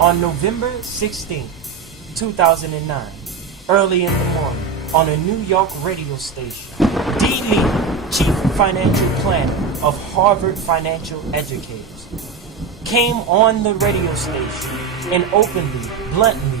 On November 16, 2009, early in the morning, on a New York radio station, D. Lee, chief financial planner of Harvard Financial Educators, came on the radio station and openly, bluntly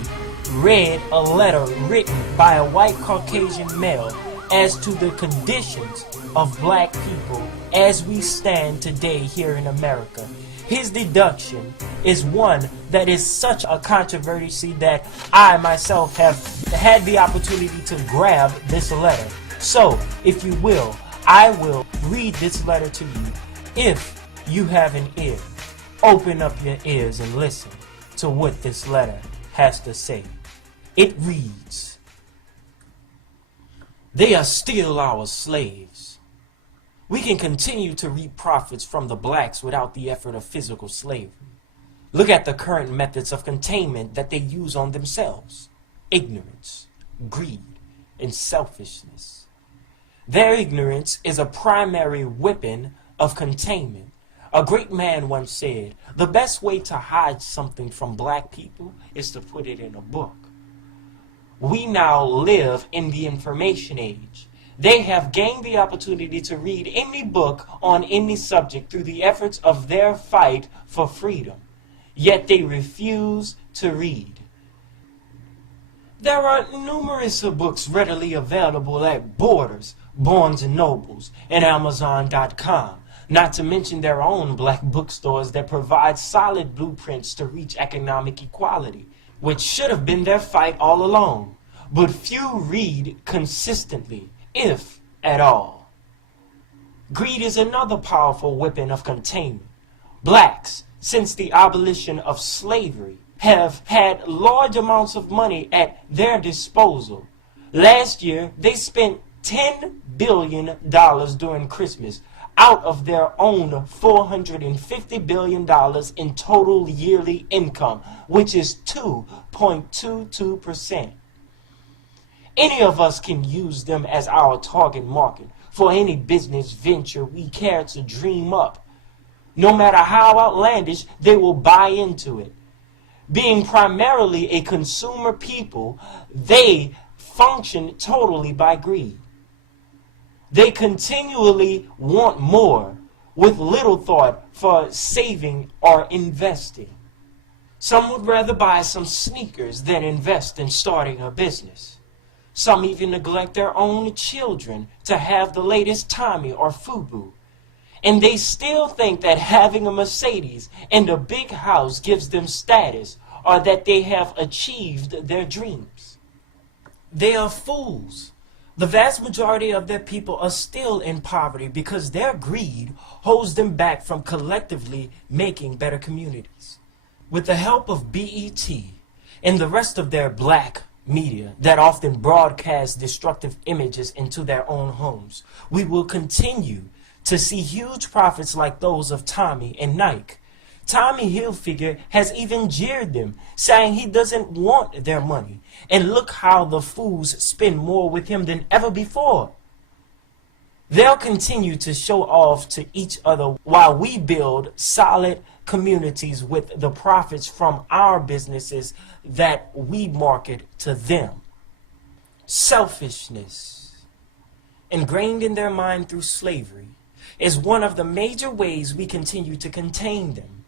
read a letter written by a white Caucasian male as to the conditions of black people as we stand today here in America. His deduction is one that is such a controversy that I myself have had the opportunity to grab this letter. So, if you will, I will read this letter to you. If you have an ear, open up your ears and listen to what this letter has to say. It reads, "They are still our slaves. We can continue to reap profits from the blacks without the effort of physical slavery. Look at the current methods of containment that they use on themselves: ignorance, greed, and selfishness. Their ignorance is a primary weapon of containment. A great man once said, the best way to hide something from black people is to put it in a book. We now live in the information age. They have gained the opportunity to read any book on any subject through the efforts of their fight for freedom, yet they refuse to read. There are numerous books readily available at Borders, Barnes & Nobles, and Amazon.com, not to mention their own black bookstores that provide solid blueprints to reach economic equality, which should have been their fight all along. But few read consistently, if at all. Greed is another powerful weapon of containment. Blacks, since the abolition of slavery, have had large amounts of money at their disposal. Last year, they spent $10 billion during Christmas out of their own $450 billion in total yearly income, which is 2.22%. Any of us can use them as our target market for any business venture we care to dream up. No matter how outlandish, they will buy into it. Being primarily a consumer people, they function totally by greed. They continually want more, with little thought for saving or investing. Some would rather buy some sneakers than invest in starting a business. Some even neglect their own children to have the latest Tommy or Fubu. And they still think that having a Mercedes and a big house gives them status, or that they have achieved their dreams. They are fools. The vast majority of their people are still in poverty because their greed holds them back from collectively making better communities. With the help of BET and the rest of their black media that often broadcast destructive images into their own homes, we will continue to see huge profits like those of Tommy and Nike. Tommy Hilfiger has even jeered them, saying he doesn't want their money. And look how the fools spend more with him than ever before. They'll continue to show off to each other while we build solid communities with the profits from our businesses that we market to them. Selfishness, ingrained in their mind through slavery, is one of the major ways we continue to contain them.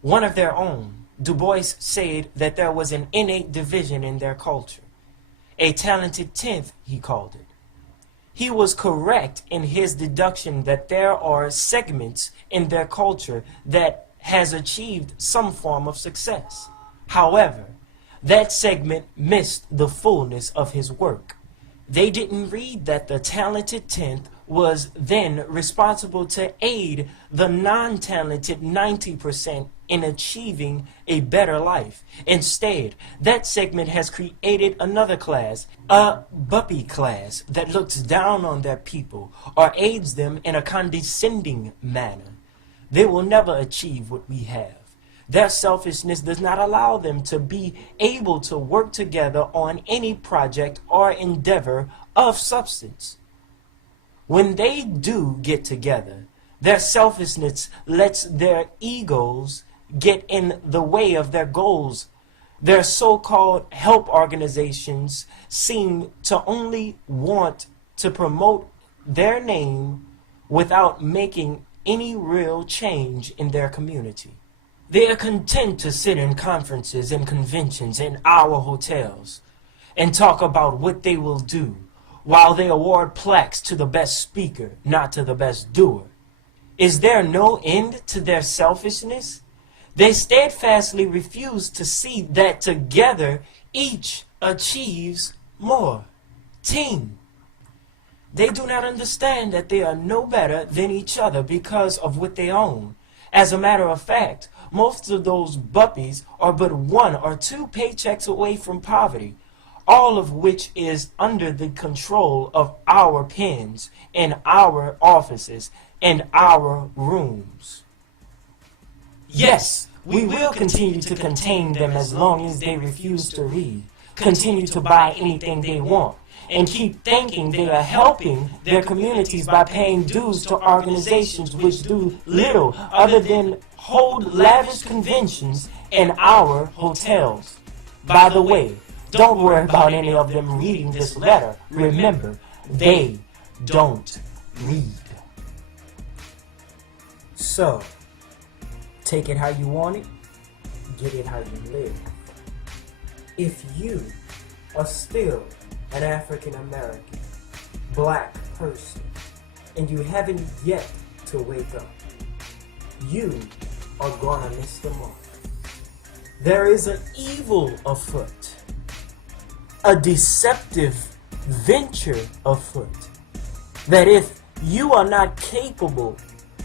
One of their own, Du Bois, said that there was an innate division in their culture. A talented tenth, he called it. He was correct in his deduction that there are segments in their culture that has achieved some form of success. However, that segment missed the fullness of his work. They didn't read that the talented tenth was then responsible to aid the non-talented 90% in achieving a better life. Instead, that segment has created another class, a buppy class, that looks down on their people or aids them in a condescending manner. They will never achieve what we have. Their selfishness does not allow them to be able to work together on any project or endeavor of substance. When they do get together, their selfishness lets their egos get in the way of their goals. Their so-called help organizations seem to only want to promote their name without making any real change in their community. They are content to sit in conferences and conventions in our hotels and talk about what they will do, while they award plaques to the best speaker, not to the best doer. Is there no end to their selfishness? They steadfastly refuse to see that together each achieves more. Team. They do not understand that they are no better than each other because of what they own. As a matter of fact, most of those buppies are but 1 or 2 paychecks away from poverty, all of which is under the control of our pens in our offices and our rooms. Yes, we will continue to contain them as long as they refuse to read, continue to buy anything they want, and keep thinking they are helping their communities by paying dues to organizations which do little other than hold lavish conventions in our hotels. By the way, don't worry about any of them reading this letter. Remember, they don't read. So, take it how you want it, get it how you live. If you are still an African American, black person, and you haven't yet to wake up, you are gonna miss the mark. There is an evil afoot, a deceptive venture afoot, that if you are not capable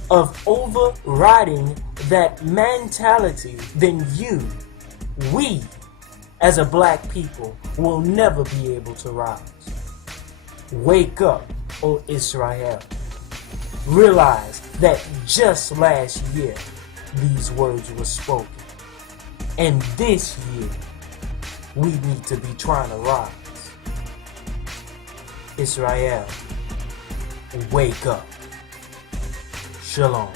of overriding that mentality, then we, as a black people, will never be able to rise. Wake up, O Israel. Realize that just last year, these words were spoken. And this year, we need to be trying to rise. Israel, wake up. Shalom.